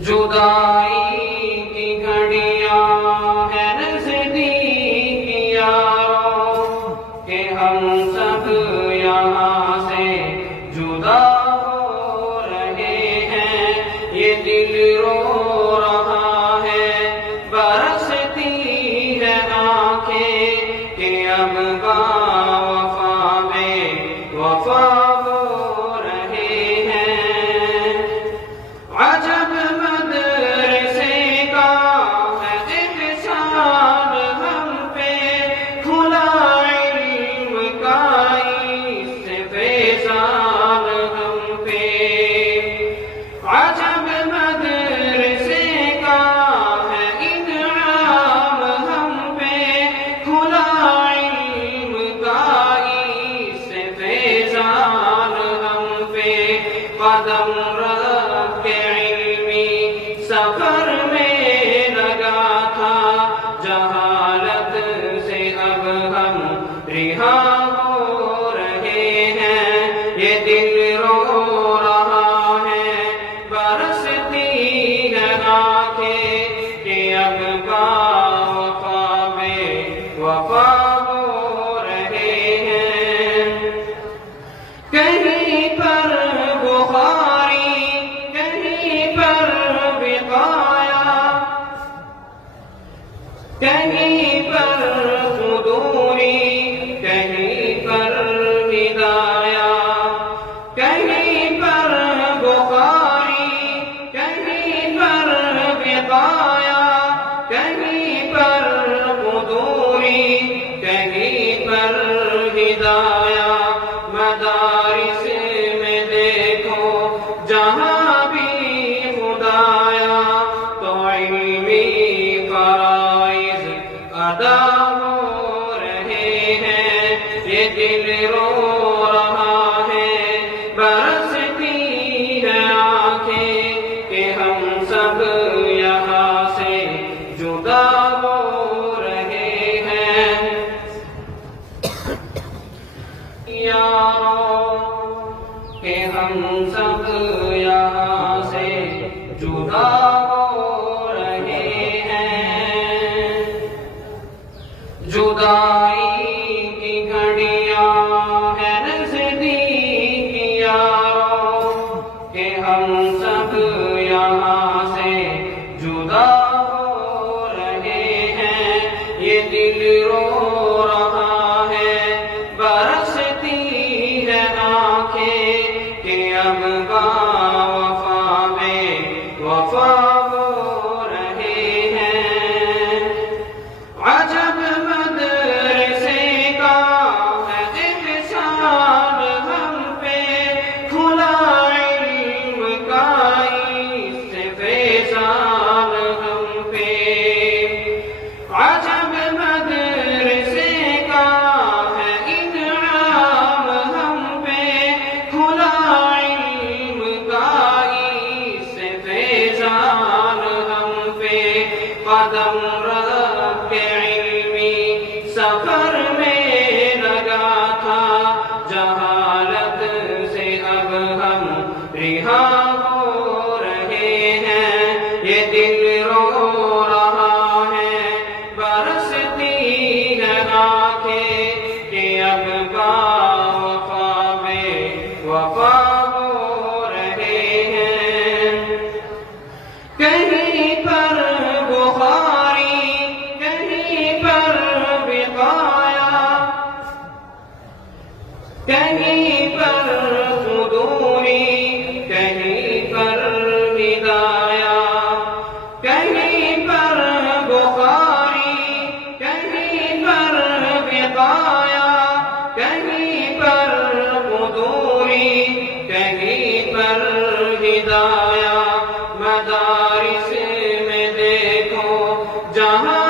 جدائی کی گھڑیاں ہے نزدیک یارو کہ ہم سب یہاں سے جدا ہو رہے ہیں. یہ دل رو رہا ہے برستی ہے آنکھیں کہ اب باوفا بے وفا ہو رہے ہیں. عجب مدرسے کا ہے احسان ہم پہ کھلا علم کا اس سے فیضان ہم پہ. عجب مدرسے کا ہے انعام ہم پہ کھلا علم کا اس سے فیضان ہم پہ. قدم رکھ کے علمی سفر میں لگا تھا جہالت سے اب ہم رہا ہو رہے ہیں. یہ دل رو رہا ہے برستی ہے آنکھیں کہ اب باوفا بے وفا ہو رہے ہیں. کہیں پر بخاری کہیں پر بقایا کہیں پر خدوری کہیں پر ہدایہ. کہیں پر بخاری کہیں پر بقایا کہیں پر خدوری کہیں پر ہدایہ. مدارس میں دیکھو جہاں بھی خدایا تو علمی فرائض ادا ہو رہے ہیں. یہ دل رو رہا ہے برستی ہے آنکھیں کہ ہم سب یہاں سے جدا ہو رہے ہیں. یارو کہ ہم سب یہاں سے جدا ہو رہے ہیں. جدائی کی گھڑیاں ہے نزدیک یارو کہ ہم سب یہاں سے جدا ہو رہے ہیں. یہ دل رو رہا ہے برستی ہے آنکھیں کہ اب باوفا بے وفا ہو رہے ہیں. عجب مدرسے کا ہے احسان ہم پہ کھلا علم کا اس سے فیضان ہم پہ. عجب مدرسے کا ہے انعام ہم پہ کھلا علم کا اس سے فیضان ہم پہ. قدم رکھ کے علمی سفر میں لگا تھا جہالت سے اب ہم رہا ہو رہے ہیں. یہ دل رو رہا ہے برستی ہے آنکھیں کہ اب باوفا بے وفا ہو رہے ہیں. کہیں پر بخاری کہیں پر بقایا کہیں پر خدوری کہیں پر ہدایہ. کہیں پر بخاری کہیں پر بقایا کہیں پر خدوری کہیں پر ہدایہ. مدارس میں دیکھو جہاں